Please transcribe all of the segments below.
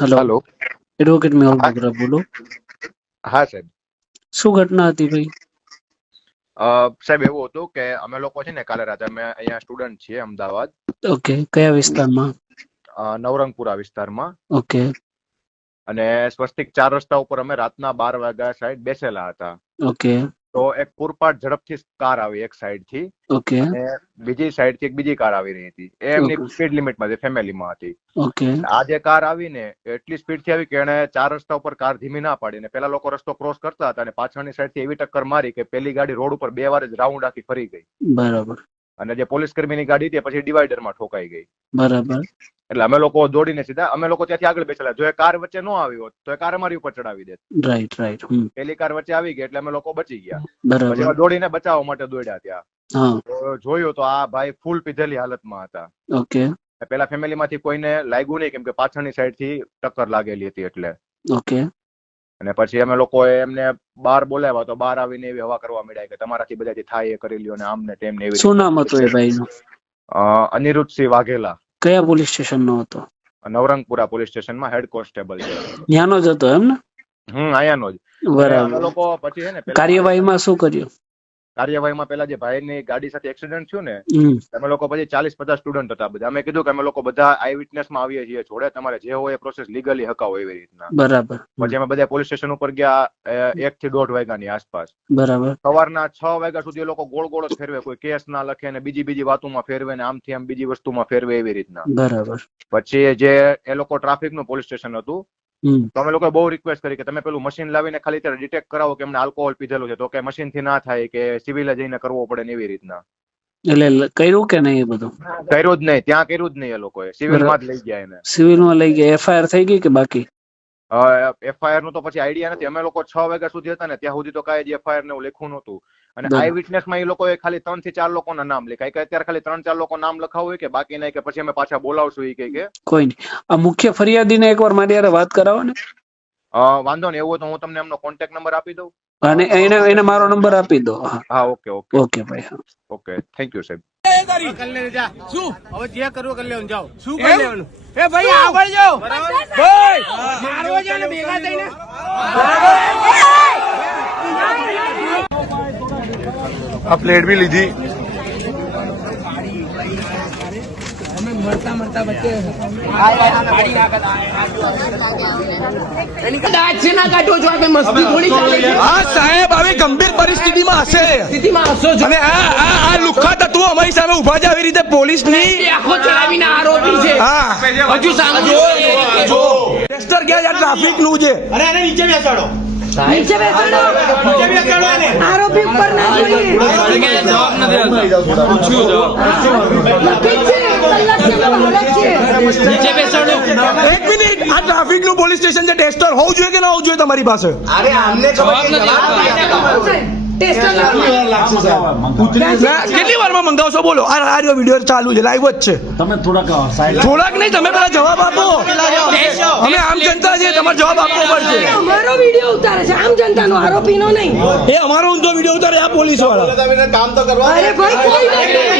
Hello. Hello. Advocate Mehul Bogra બોલો. હા સાહેબ. શું ઘટના હતી ભાઈ? સાહેબ એવું હતું કે અમે લોકો છે ને કાલે રાતે અમે અહીંયા સ્ટુડન્ટ છીએ અમદાવાદ. ઓકે. કયા વિસ્તારમાં? નવરંગપુરા વિસ્તારમાં. ઓકે. અને સ્વસ્તિક ચાર રસ્તા ઉપર અમે રાતના બાર વાગ્યા સાઈડ બેસેલા હતા. ઓકે. તો એક પૂરપાટ ઝડપથી કાર આવી એક સાઈડથી ઓકે. અને બીજી સાઈડથી એક બીજી કાર આવી રહી હતી. એ એમની. સ્પીડ લિમિટમાં હતી ફેમિલીમાં હતી. ઓકે. આ જે કાર આવીને એટલી સ્પીડથી આવી કે એને ચાર રસ્તા ઉપર કાર ધીમી ના પાડી ને પેલા લોકો રસ્તો ક્રોસ કરતા હતા અને પાછળની સાઈડથી એવી ટક્કર મારી કે પેલી ગાડી રોડ ઉપર બે વાર જ રાઉન્ડ આખી ફરી ગઈ. બરાબર. અને જે પોલીસ કર્મીની ગાડી હતી પછી ડિવાઈડરમાં ઠોકાઈ ગઈ. બરાબર. એટલે અમે લોકો દોડીને સીધા અમે લોકો ત્યાંથી આગળ બેસેલા. જો એ કાર વચ્ચે ન આવી હોત તો એ કાર અમારી ઉપર ચડાવી દેત. રાઈટ રાઈટ પેલી કાર વચ્ચે આવી ગઈ એટલે અમે લોકો બચી ગયા. બરાબર. દોડીને બચાવવા માટે દોડ્યા ત્યાં. જોયું તો આ ભાઈ ફૂલ પીધેલી હાલતમાં હતા. ઓકે. પેલા ફેમિલી માંથી કોઈને લાગ્યું નહીં કેમ કે પાછળની સાઈડથી ટક્કર લાગેલી હતી એટલે. ઓકે. અને પછી અમે લોકો એમને બહાર બોલાવ્યા તો બહાર આવીને એવી હવા કરવા મળ્યા કે તમારાથી બધાથી થાય એ કરી લ્યો ને આમ ને તેમ ને એવી શું નામ હતું એ ભાઈનું? અ, અનિરુદ્ધસિંહ વાઘેલા. કયા પોલીસ સ્ટેશન નો હતો? નવરંગપુરા પોલીસ સ્ટેશનમાં હેડ કોન્સ્ટેબલ છે. ત્યાંનો જ હતો એમ ને? હમ અહીંયાનો જ. બરાબર. લોકો પછી છે ને કાર્યવાહીમાં શું કર્યું? કાર્યવાહીમાં પેલા જે ભાઈની ગાડી સાથે એક્સિડન્ટ થયું ને અમે લોકો પછી ચાલીસ પચાસ સ્ટુડન્ટ હતા બધા. અમે કીધું કે અમે લોકો બધા આઈ વિટનેસમાં આવીએ છીએ. જોડે તમારે જે હોય એ પ્રોસેસ લીગલી હકાવો એવી રીતના. બરાબર. પછી અમે બધા પોલીસ સ્ટેશન ઉપર ગયા એક થી દોઢ વાગ્યાની આસપાસ. બરાબર. સવારના છ વાગ્યા સુધી એ લોકો ગોળ ગોળ જ ફેરવે કોઈ કેસ ના લખે ને બીજી બીજી વાતોમાં ફેરવે ને આમથી આમ બીજી વસ્તુમાં ફેરવે એવી રીતના. બરાબર. પછી જે એ લોકો ટ્રાફિકનું પોલીસ સ્ટેશન હતું તો અમે લોકોએ બહુ રિક્વેસ્ટ કરી કે તમે પેલું મશીન લાવીને ખાલી ત્યારે ડિટેક્ટ કરાવો કે એમને આલ્કોહોલ પીધેલું છે. તો કે મશીનથી ના થાય કે સિવિલે જઈને કરવો પડે ને એવી રીતના. એટલે કર્યું કે નહીં એ બધું? કર્યું જ નહીં. ત્યાં કર્યું જ નહીં એ લોકોએ. સિવિલમાં જ લઈ ગયા એને. સિવિલમાં લઈ ગયા. એફઆઈઆર થઈ ગઈ કે બાકી? એફઆઈઆરનું તો પછી આઈડિયા નથી. અમે લોકો છ વાગ્યા સુધી હતા ને. ત્યાં સુધી તો કાંઈ જ એફઆઈઆર ને એવું લખ્યું નહોતું. અને. આઈ વિટનેસમાં એ લોકોએ ખાલી ત્રણથી ચાર લોકોના નામ લખાય. કે અત્યારે ખાલી ત્રણ ચાર લોકો નામ લખાવું હોય કે બાકી નહીં કે પછી અમે પાછા બોલાવશું એ કે કે. કોઈ નહીં. આ મુખ્ય ફરિયાદીને એકવાર મારી યાર વાત કરાવો ને. વાંધો નહીં એવું હોય તો હું તમને એમનો કોન્ટેક્ટ નંબર આપી દઉં. અને એને એને મારો નંબર આપી દો. હા. ઓકે ઓકે ઓકે ભાઈ હા. ઓકે થેન્ક યુ સાહેબ. કરી લેને જા શું? હવે જે કરવું કરી લેવાનું. જાઓ. શું કરી લેવાનું. એ ભાઈ આગળ જાઓ. ભાઈ મારવા જાઓ ભેગા થઈને. આ પ્લેટ બી લીધી. ગંભીર પરિસ્થિતિમાં હશે. સ્થિતિમાં અને આ આ આ તત્વો અમારી સામે ઊભા છે આવી રીતે પોલીસની આખો ચલાવીને આરોપી છે. હા. હજુ સાંભળો જો ટેસ્ટર ટ્રાફિકનું છે નીચે બેસાડો. નીચે બેસાડો નીચે બેસાડો એને આરોપી ઉપર ના જોઈએ નક્કી જ છે કલાક છે હાલત એક મિનિટ. આ ટ્રાફિકનું પોલીસ સ્ટેશન છે ટેસ્ટર હોવું જોઈએ કે ના હોવું જોઈએ તમારી પાસે? ટેસ્ટર લાવો. ના, કેટલી વારમાં મંગાવશો બોલો? આ આ વીડિયો ચાલુ છે લાઈવ જ છે. તમે થોડાક થોડાક નહીં તમે પેલા જવાબ આપો અમે આમ જનતા છીએ તમારે અમારો વીડિયો ઉતારે છે. આમ જનતાનો આરોપીનો નહીં. એ અમારો ઊંધો વીડિયો ઉતારે આ પોલીસવાળા અરે ભાઈ કોઈ નથી.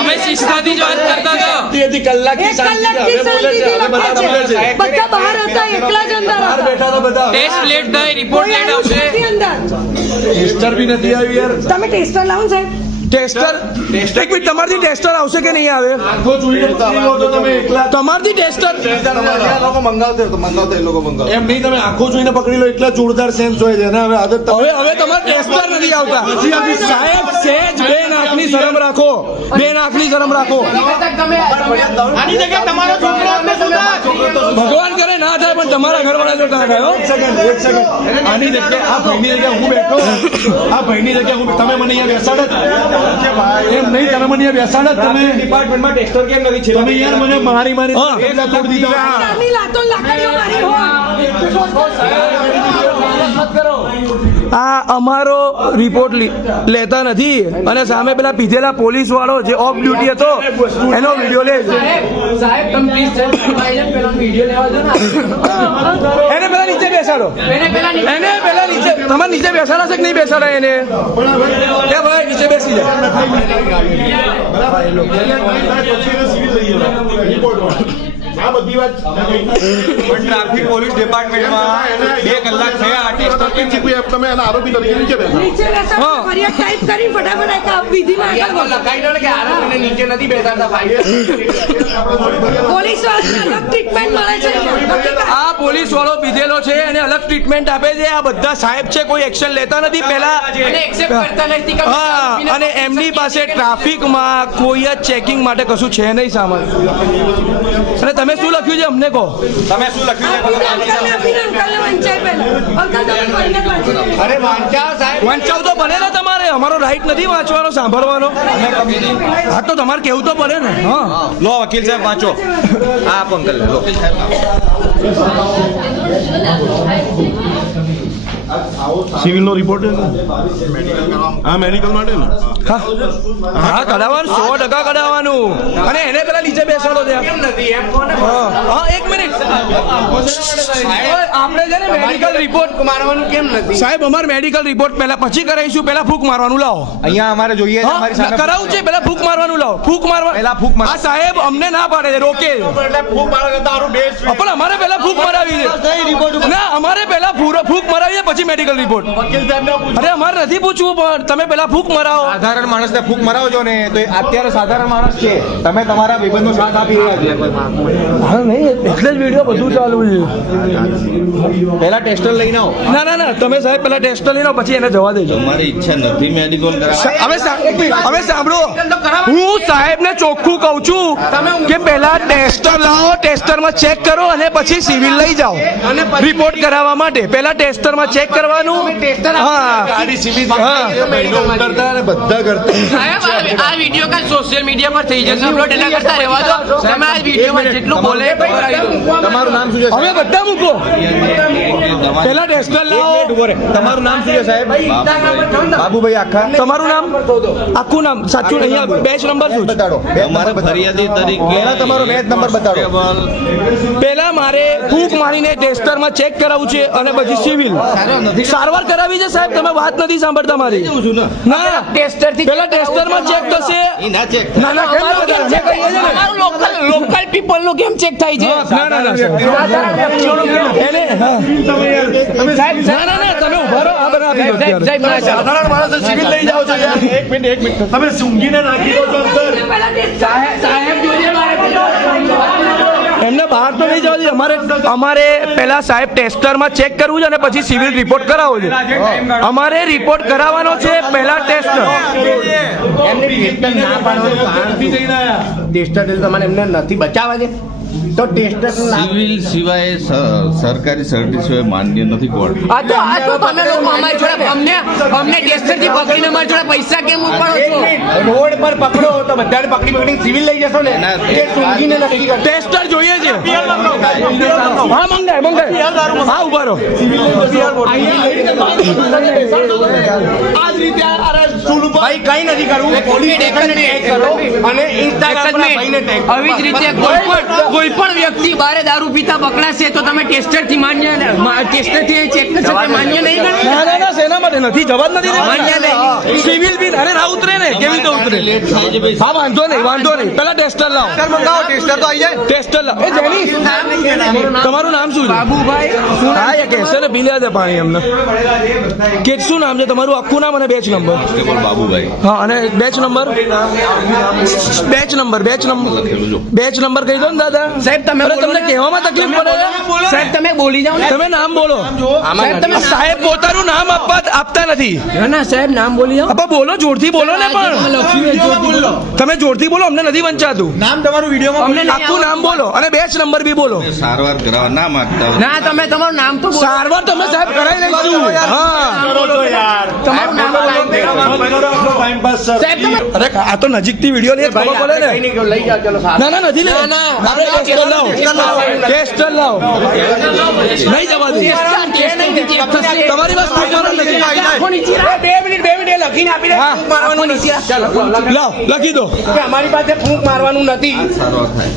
અમે શિસ્તાથી જ વાત કરતા હતા. એક કલાકથી શાંતિથી લખાય છે. બધા બહાર હતા એકલા જ અંદર હતા. ટેસ્ટ લેટ થાય રિપોર્ટ કોઈ નથી અંદર. તમે ટેસ્ટર લાવો સાહેબ. ટેસ્ટર એક મિનિટ તમારથી ટેસ્ટર આવશે કે નહીં આવે તમારથી ટેસ્ટર એમ નહીં તમે આંખો જોઈને પકડી લો એટલા જોરદાર સેન્સ હોય છે અને હવે આદત તમે હવે હવે તમારે ટેસ્ટર નથી આવતા. સાહેબ સેજ બે નાકની શરમ રાખો બેન નાકની શરમ રાખો? ભગવાન કરે ના થાય પણ તમારા ઘરવાળા જો ના ગયો એક સેકન્ડ એક સેકન્ડ આની જગ્યાએ આ ભાઈની જગ્યાએ હું બેઠો આ ભાઈની જગ્યાએ હું તમે મને અહીંયા બેસાડ જ. એમ નહીં તમે મને અહીંયા બેસાડ જ તમે ડિપાર્ટમેન્ટમાં ટેસ્ટર કેમ નથી તમે યાર મને મારી મારી હા. તોડી દીધા લાતો લાકડીઓ મારી હોય આ અમારો રિપોર્ટ લી- લેતા નથી. અને સામે પેલા પીધેલા પોલીસ વાળો જે ઓફ ડ્યુટી હતો એનો વીડિયો લે. છે સાહેબ તમે પ્લીઝ પેલા વીડિયો લેવા દો ને. એને પેલા નીચે બેસાડો. એને પેલા નીચે એને પેલા નીચે તમારે નીચે બેસાડા છે કે નહીં બેસાડા એને? એ ભાઈ નીચે બેસી જાય આ બધી વાત પણ ટ્રાફિક પોલીસ ડિપાર્ટમેન્ટમાં બે કલાક થયા ટેસ્ટર કેમ છે તમે એના આરોપી તરીકે નીચે બેસો નીચે બેસો ફરિયાદ ટાઈપ કરી ફટાફટ એક આ વિધિમાં આગળ લખાઈ દો કે આરોપીને નીચે નથી બેસાડતા ભાઈ પોલીસ વાળાને ટ્રીટમેન્ટ મળે છે આ પોલીસ વાળો પીધેલો છે એને અલગ ટ્રીટમેન્ટ આપે છે. આ બધા સાહેબ છે કોઈ એક્શન લેતા નથી. પહેલા અને એક્સેપ્ટ કરતા નથી કે હા અને એમની પાસે ટ્રાફિકમાં કોઈ જ ચેકિંગ માટે કશું છે નહીં સામાન. અને તમે શું લખ્યું છે અમને કહો. તમે શું લખ્યું. અરે વંચાવ તો બને ને તમારે. અમારો રાઈટ નથી વાંચવાનો સાંભળવાનો. હા તો તમારે કેવું તો પડે ને. હા. લો વકીલ સાહેબ વાંચો. આ આપ અંકલ લો. સિવિલ નો? રિપોર્ટ હા મેડિકલ માટે ને? હા. કઢાવવાનું સો ટકા કઢાવવાનું. અને એને પેલા નીચે બેસાડો ત્યાં. નથી? એમ કોને હા. હા, એક મિનિટ. આપણે છે ને મેડિકલ રિપોર્ટ મારવાનું કેમ નથી? સાહેબ અમારે મેડિકલ રિપોર્ટ પહેલા પછી કરાવીશું પહેલા ફૂક મારવાનું લાવો. અહીંયા અમારે જોઈએ છે અમારી સામે કરાવું છે પહેલા ફૂક મારવાનું. લાવો ફૂક મારવા પહેલા ફૂક માર. આ સાહેબ અમને ના પાડે છે રોકે. ફૂક મારે તો તારું બેસ્ટ પણ અમારે પહેલા ફૂક મરાવી છે. ના અમારે પહેલા ફૂક મરાવી છે પછી મેડિકલ રિપોર્ટ વકીલ સાહેબ અરે અમારે નથી પૂછવું પણ તમે પહેલા ફૂક મરાવો. સાધારણ માણસને ફૂક મરાવજો ને તો એ અત્યારે સાધારણ માણસ છે. તમે તમારા વિબંધનો સાથ આપી રહ્યા છો. હા નહીં એટલે જ વીડિયો બધું ચાલુ છે. પહેલા ટેસ્ટર લઈને આવો. ના ના ના તમે સાહેબ પહેલા ટેસ્ટર લઈને આવો પછી એને જવા દેજો. મારી ઈચ્છા નથી મેડિકલ કરાવવા હવે હવે સાંભળો. હું સાહેબને ચોખ્ખું કહું છું કે પહેલા ટેસ્ટર લાવો ટેસ્ટરમાં ચેક કરો અને પછી સિવિલ લઈ જાઓ. રિપોર્ટ કરાવવા માટે. પહેલા ટેસ્ટરમાં ચેક કરવાનું. હા. ગાડી સિવિલ હા. બહેનો ઉતરતા અને બધા કરતા. સાહેબ આ- વિડિયો કાલ સોશિયલ મીડિયા પર થઈ જશે. અપલોડ એના કરતા રહેવા દો. તમે આ વિડિયોમાં જેટલું બોલે. તમારું નામ શું છે હવે બધા મૂકો. પહેલા ડેસ્ટર લાવો. તમારું નામ શું છે સાહેબ? બાબુભાઈ. આખા. તમારું નામ? આખું નામ? સાચું નહીં બેચ નંબર શું બતાડો. બતાડો. ફરિયાદી તરીકે પહેલા તમારો બેચ નંબર બતાડો. પહેલા મારે ફૂંક મારીને ટેસ્ટરમાં ચેક કરાવવું છે અને પછી સિવિલ સારવાર કરાવી. છે સાહેબ તમે વાત નથી સાંભળતા મારી. ના. ટેસ્ટરથી પેલા ટેસ્ટરમાં ચેક થશે. ના ચેક ના ના કેમ લોકલ લોકલ પીપલનું. કેમ ચેક થાય છે? ના ના ના સાહેબ. ના ના ના તમે ઊભા રહો આ બધા આપી દો અત્યારે. સાહેબ, ના, સાહેબ. સાધારણ માણસ સિવિલ લઈ જાઓ છો યાર એક મિનિટ એક મિનિટ તમે સૂંઘીને નાખી દો છો અંદર પહેલા સાહેબ જોઈએ મારે એમને બહાર તો નહીં જવા દે અમારે અમારે પહેલા સાહેબ ટેસ્ટરમાં ચેક કરવું છે અને પછી સિવિલ રિપોર્ટ કરાવવો છે અમારે રિપોર્ટ કરાવવાનો છે પહેલા ટેસ્ટર? ટેસ્ટર તમારે એમને નથી બચાવવા છે તો ટેસ્ટર સિવિલ સિવાય સરકારી સર્વિસ સિવાય માન્ય નથી કોર્ટ. આ તો આ તો તમે લોકો અમારી જોડે અમને અમને ટેસ્ટરથી પકડીને અમારી જોડે પૈસા કેમ ઉપાડો છો? રોડ પર પકડો તો બધાને પકડી પકડી સિવિલ લઈ જશો ને. એ સૂંઘીને નથી કરતા ટેસ્ટર જોઈએ છે. હા મંગાય મંગાય. હા ઊભા રહો. ભાઈ કઈ નથી કરવું. પોલીસ સ્ટેશનને ટેગ કરો. અને ઇન્સ્ટાગ્રામ પર ભાઈને ટેગ આવી જ રીતે કોઈ પણ કોઈ પણ વ્યક્તિ બારે દારૂ પીતા પકડાશે તો તમે ટેસ્ટરથી માન્ય ટેસ્ટરથી ચેક કરશો માન્ય નહીં ના ના માટે નથી જવા જ નથી. સિવિલ બી અરે ના ઉતરે ને કેવી રીતે ઉતરે? હા વાંધો નહીં વાંધો નહીં. પેલા ટેસ્ટર લાવો. ટેસ્ટર મંગાવો ટેસ્ટર તો આવી જાય. ટેસ્ટર લાવો. એ જેની? તમારું નામ શું છે? બાબુભાઈ હા એ કહેશે ને પી દે પાણી એમને. કે શું નામ છે તમારું? આખું નામ અને બેચ નંબર બાબુભાઈ. હા અને batch number batch number batch number batch number કહી દો ને દાદા. સાહેબ તમે તમને કહેવામાં તકલીફ પડે? સાહેબ તમે બોલી જાઓ તમે નામ બોલો. સાહેબ તમે સાહેબ પોતાનું નામ આપવા આપતા નથી. ના સાહેબ નામ બોલી જાઓ બોલો જોરથી બોલો ને પણ. તમે જોરથી બોલો અમને નથી વંચાતું. નામ તમારું વિડીયોમાં અમને આખું નામ બોલો અને બેચ નંબર બી બોલો. સારવાર કરાવવા ના માંગતા ના તમે તમારું નામ તો સારવાર તમે સાહેબ કરાવી લઈશું હા. કરો યાર. તમારું નામ ટાઈમ પાસ સર. સાહેબ અરે આ તો નજીકથી વીડિયો લઈએ ખબર પડે ને. ના ના નથી ના, ના. ટેસ્ટર લાવો. ટેસ્ટર લાવો. નહીં જવા દે. ટેસ્ટરથી ચેક થશે તમારી પાસે નથી. બે મિનિટ બે મિનિટ લખીને આપી દે. ફૂંક મારવાનું નથી લાવ લખી દો. કે અમારી પાસે ફૂંક મારવાનું નથી.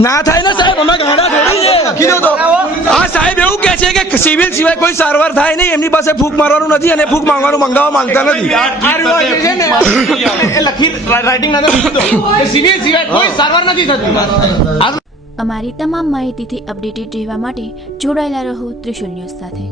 ના થાય ને સાહેબ અમે ગાડા થોડી છે. લખી દો તો. સાહેબ એવું કહે છે કે સિવિલ સિવાય કોઈ સારવાર થાય નહીં એમની પાસે ફૂક મારવાનું નથી અને ફૂક માંગવાનું મંગાવવા માંગતા નથી. આ રહ્યો જે છે ને. એ લખી રાઇટિંગ સિવિલ સિવાય કોઈ સારવાર નથી થતી. અમારી તમામ માહિતીથી અપડેટેડ રહેવા માટે જોડાયેલા રહો ત્રિશુલ ન્યૂઝ સાથે.